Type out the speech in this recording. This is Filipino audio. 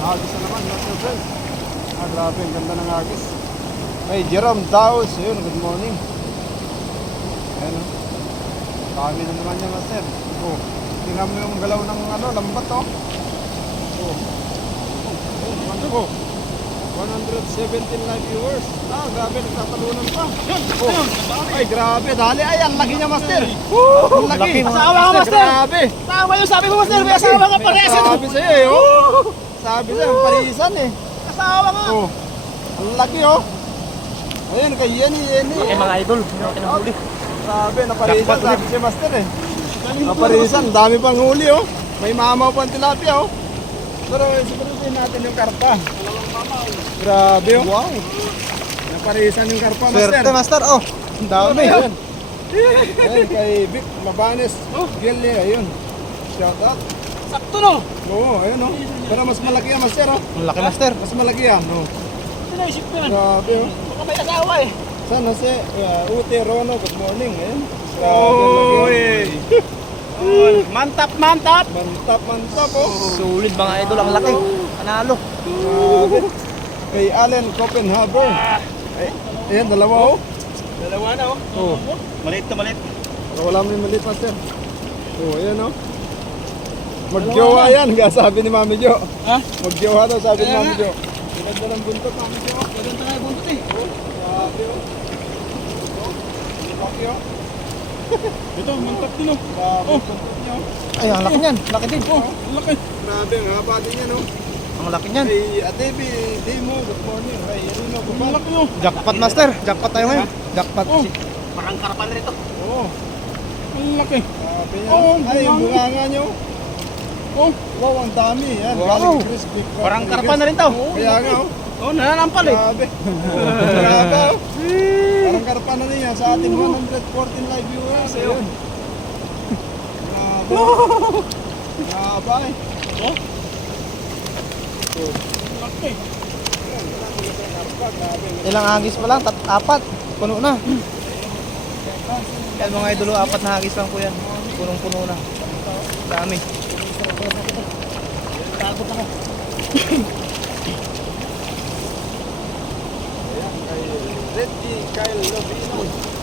Agis na naman, Master Friends. Ah, grabe, ang ganda ng agis. Hey, Jerome Daos. Ayun, good morning. Ayan, oh. Dami na naman yan, Master. Oh, tingnan mo yung galaw ng ano, lambat, oh. Oh. Oh, ko? 117 live viewers. Ah, grabe, nagtatalunan pa. Oh. Ay, grabe, dali. Ay, ang laki niya, Master. Ang laki. Asawa ka, Master. Grabe. Tama yung sabi mo, Master. May asawa ka parehas. Sabi sa'yo eh, oh. Sabi sa'yo, parisan eh. Asawa ka. Oh. Ang laki oh. Ayun, kay Yenny, Yenny. Eh, mga idol. Yung kinahuli. Grabe, naparisan. Sabi si Master eh. Naparisan, dami pang huli oh. May mamaw pang tilapia oh. Pero siguro natin yung karpa. Grabe oh. Wow. Naparisan yung karpa, Master. Swerte, Master. Oh, ang dami. Ayun. Ayun, kay Vic Mabanes. Gilly, ayun. Shout out. Sakto no. Oo, ayun oh. Pero mas malaki yan, Master oh. Ang laki, Master. Mas malaki yan. Oh. Pinaisip ko yan. Grabe oh. Baka may asawa eh. San Jose, uh, Ute Rono, good morning. Ayun. Oy. Mantap, mantap. Mantap, mantap oh. Sulit mga idol. Ang laki. Panalo. Grabe. Kay Allen Copenhagen. Ay, ayan, dalawa oh. Dalawa na oh. Oh, Maliit na maliit. wala mo yung maliit master. Oh, ayan oh. Magjowa yan, sabi ni Mami Jo. Ha? Magjowa daw sabi ni Kaya Mami nga. Jo. Ganda ng buntot, Mami Jo. Maganda nga yung buntot eh. Grabe oh. Oh, laki oh. Ito, mantap din oh. Grabe, buntot niya oh. Ay, ang laki niyan. Laki din. Oh, laki. Grabe, ang haba din yan oh. Ang laki niyan. Kay Atebi, Dimo, good morning. Kay Irino, good Ang morning. laki oh. Jackpot, Master. Jackpot tayo ngayon. Jackpot. Oh. Parang karapan rito. Oo. Ang laki. Grabe yan. Oo, Ay, yung bunganga. bunganga nyo. Oh, Wow, ang dami. Yan, Wow. galing crispy. parang karapan na rin to. Kaya nga, oh. Oh, nananampal eh. Grabe. Grabe, oh. Parang karapan na rin yan sa ating 114 live viewers. Ayun. Grabe. Grabe. Oh. Laki. Karpa. Ilang hagis pa lang? Tat apat. Puno na. Yan mga idol, apat na hagis lang po yan. Punong-puno na. Dami. Takot ako. Ayan, kay Reggie Kyle Lovino.